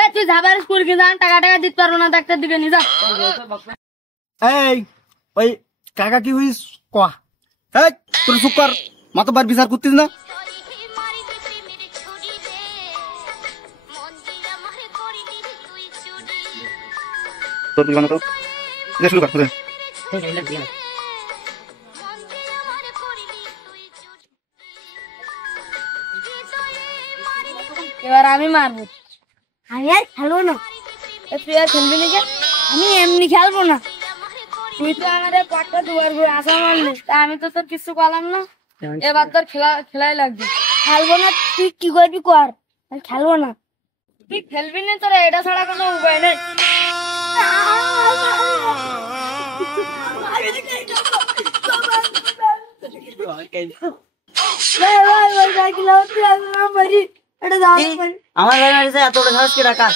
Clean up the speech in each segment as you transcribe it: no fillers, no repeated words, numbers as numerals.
এ তুই যাবার স্কুল কি জান টাকা টাকা দিতে পারবো না ডাক্তার দিকে নিয়ে যা। এই ওই কাকা কি হইস কয়া এই তোর চুপ কর মাতবার বিচার করতিস না তোর দিকে তো শুরু কর এবার আমি মারবো। আমি আর খেলবো না। তুই আর খেলবি না? আমি এমনি খেলবো না। তুই তো আমাদের পাটটা দুবার করে আসা মারলি, তা আমি তো তোর কিছু করলাম না। এবার তোর খেলাই লাগবে। খেলবো না তুই কি করবি কর, খেলবো না। তুই খেলবি না, তোর এটা ছাড়া কোনো উপায় নেই। আমার ভাই মারিছে এত বড় সাহস কি রাখা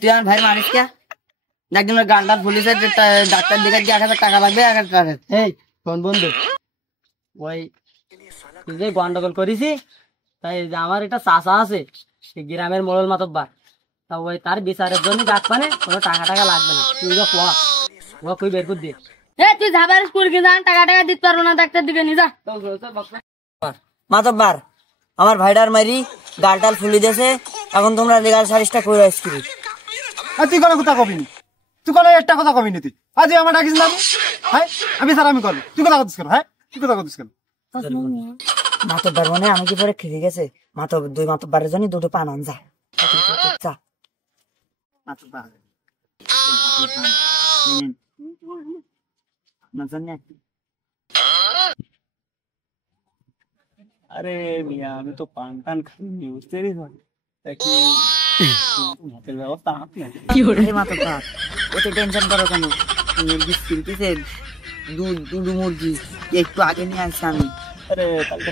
তুই আমার ভাই মারিস কে একজন গান্ডার পুলিশে ডাক্তার দিকে 1,000 টাকা লাগবে 1,000 টাকা। এই কোন বন্ধু ওই যে গন্ডগোল করেছি তাই আমার একটা চাচা আছে গ্রামের মোড়ল মাতব্বার, তা ওই তার বিচারের জন্য ডাক পানে কোনো টাকা টাকা লাগবে না, তুই ও কই বের করে দিয়ে তুই যাবার স্কুল কি জান টাকা টাকা দিতে পারবো না ডাক্তার দিকে নিয়ে যা। মাতব্বার আমার ভাইটার মারি গালটাল ফুলি দিয়েছে, এখন তোমরা লিগাল সারিসটা করে আসছি। তুই কোনো কথা কবি নি, তুই কোনো একটা কথা কবি নি, তুই আজ আমার ডাকিস না হ্যাঁ আমি স্যার আমি করবো, তুই কথা করছিস কেন? হ্যাঁ তুই কথা করছিস কেন? মাতব্বার মনে আমি কি পরে খেয়ে গেছে দুই মাতব্বারের জন্য দুটো পান আন যা যা। আরে মিয়া আমি তো পান টান খাইনি বুঝতে পারিস হোটেল ব্যবস্থা মাতব্বার ওতে টেনশন করো কেন? মুরগি কিনতেছে দুটো মুরগি একটু আগে নিয়ে আসছি আমি। আরে কালকে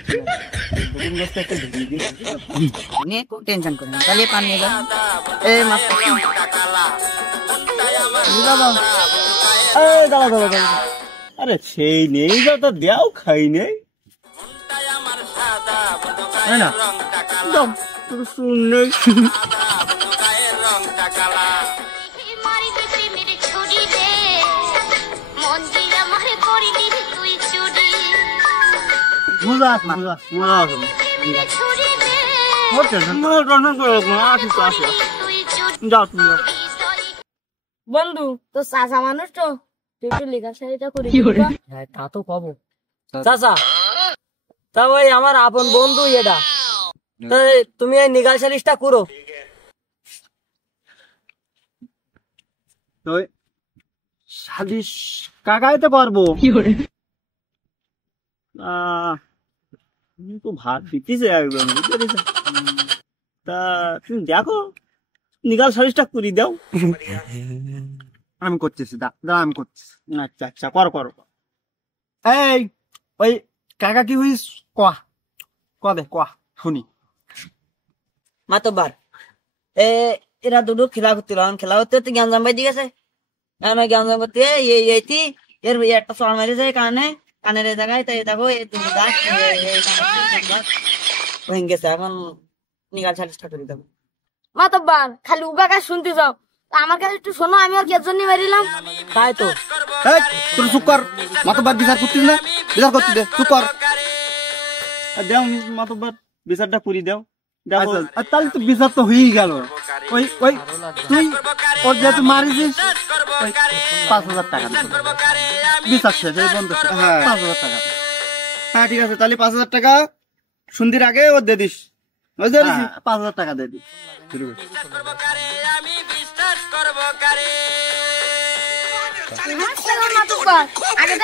টেনশন করে না তাহলে পান নিয়ে যান। আরে সেই নেই যা তো দেও খাই নেই না শুনে বন্ধু তো চাচা মানুষ তো তুই একটু লেখা শাড়িটা করে হ্যাঁ তা তো কব চাচা, তা ওই আমার আপন বন্ধু এটা তুমি এই নিগাল সালিশটা করো। সালিশ কাকাইতে পারবো তো ভাত দিতেছে একদম তা তুমি দেখো নিগাল সালিশটা করি দাও। আমি করতেছি দা আমি করতেছি। আচ্ছা আচ্ছা করো করো। এই ওই কাকা কি হইস দে শুনি। মাতব্বার এরা দুটো খেলা করছিল, খেলা করতে হতে জ্ঞান জামাই দিয়ে গেছে, জ্ঞান জাম করতে এর একটা চড় মারিছে কানের জায়গায়, তাই দেখো তুমি গাছ হয়ে গেছে, এখন নিগাল সালিশটা করে দেবো। মাতব্বার খালি উগা কাজ শুনতে যাও, আমার কাছে একটু শোনো, আমি আর কের জন্য মারিলাম। তাই তো তুই চুপ কর, মাতব্বার বিচার করতিস না, বিচার করতে দে, চুপ কর। দেও মাতব্বার বিচারটা করি দেও। তাহলে তো বিচার তো হয়েই গেল। ওই ওই তুই ওর যেহেতু মারিছিস 5,000 টাকা বিচার শেষ বন্ধ। হ্যাঁ 5,000 টাকা। হ্যাঁ ঠিক আছে, তাহলে 5,000 টাকা সন্ধির আগে ওর দিয়ে দিস। 5,000 টাকা দিয়ে দিস। আগে